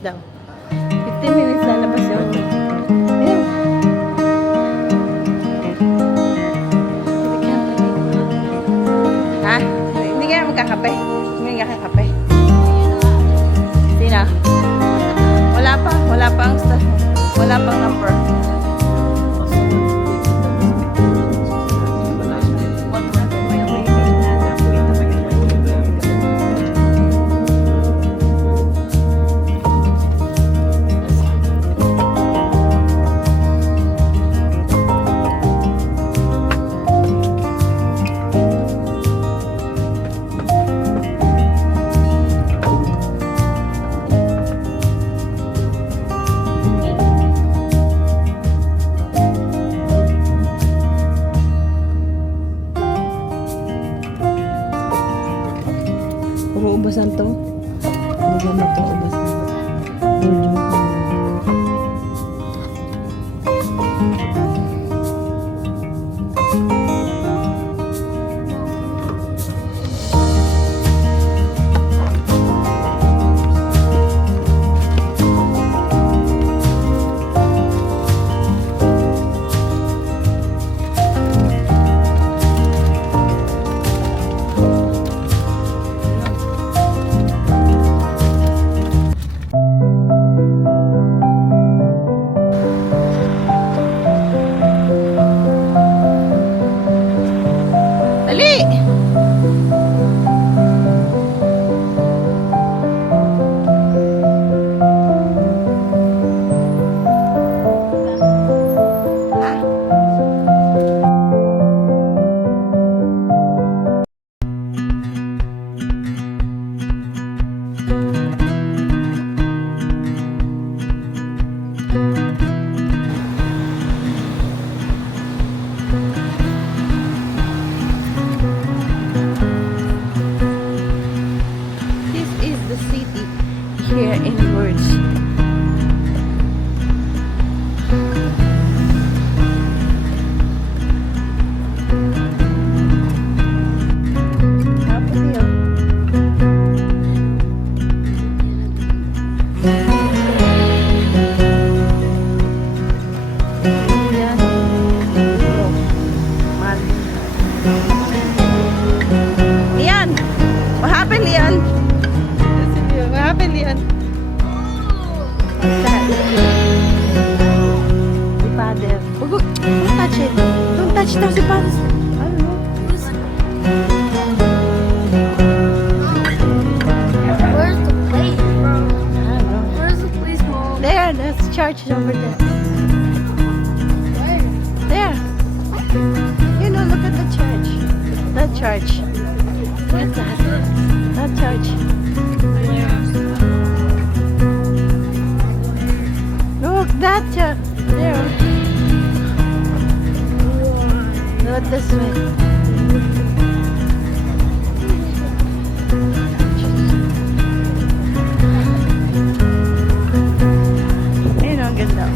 daw. 15 minutes lalabas yun. Ayun. Ha? Hindi kaya magkakape. Hindi kaya kakape. Sino? Wala pa. Wala pa ang staff. Wala pang number. Puro ubasan to. Puro na to ubasan. Dali! The city here in Lourdes. Lian, what happened, Lian? What happened, Lian? What's that? Si Father. Don't touch it. Don't touch it. Si Father. I don't know. Where's the place, bro? I don't know. Where's the place, Mom? There, that's church over there. Where? There. You know, look at the church. That church. What's that? That church. Look, that church. There. Look this way. Ayun, ang ganda.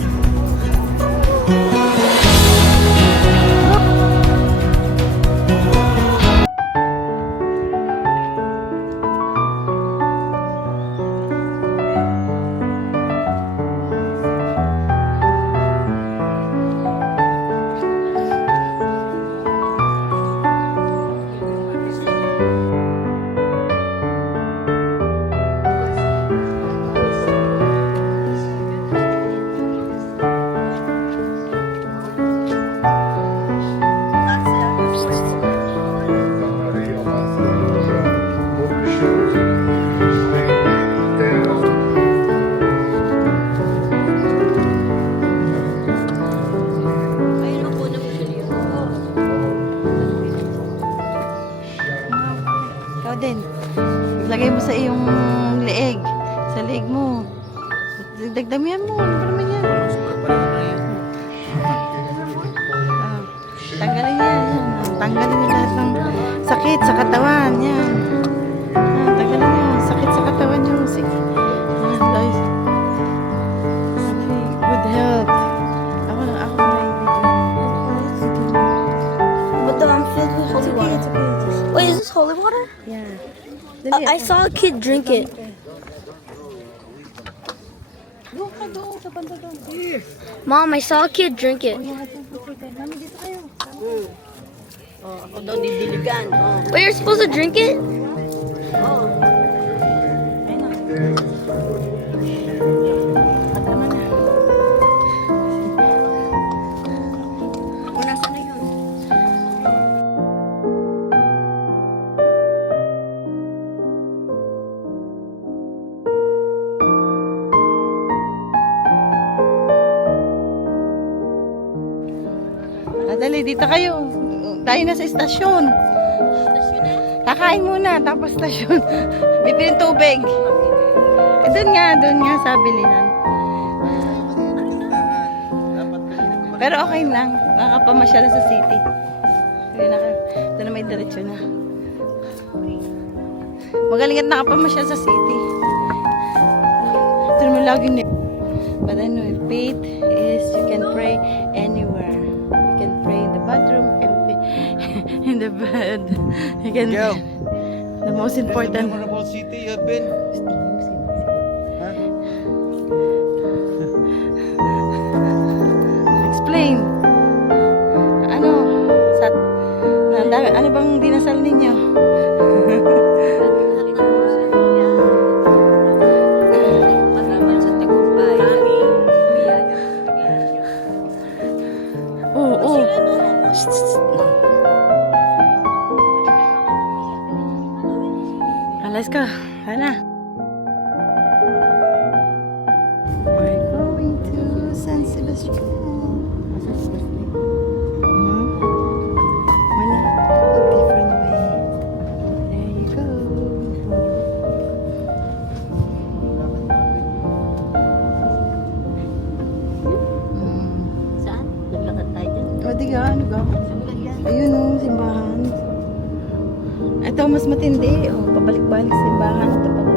Ikaw din. Lagay mo sa iyong leeg. Sa leeg mo. Dagdamihan mo. Ano ba naman yan? Tanggalin yan. Tanggalin niyo lahat ng sakit sa katawan. Yan. Tanggalin niyo. Sakit sa katawan niyo. Sige. Guys. Good health. Ako na But then I'm filled with holy water. Wait, is this holy water? Yeah. I saw a kid drink it. Doon ka doon, sa banda doon. Mom, I saw a kid drink it. Mami, dito kayo. Oh, ako daw didiligan. Oh. But you're supposed to drink it? Oh. Tama na. Kung nasa na yun? Dali, dito kayo. Tayo na sa istasyon. Kakain muna, tapos stasyon. Bibilin tubig. Doon nga, sa bilinan. Pero okay lang. Nakapamasyala sa city. Sige na kayo. Ito na may diretsyo na. Magaling at nakapamasyal sa city. Ito naman lagi na. But anyway, faith is you can pray anywhere. You can pray in the bathroom, you can pray in the bed. You can. Miguel. The most That's the important. memorable city you've been. Explain. Ano? Ano bang dinasal ninyo? Paglaban sa tagumpay. Oo. Alas ka. Hala. We're going to San Sebastian. Wala. Different way. There you go. Saan? Naglakad tayo dyan. O, di ka, ano ka? Saan yan? Ayun o, simbahan. Ito mas matindi. O, pabalik-balik simbahan. Ito pabalik.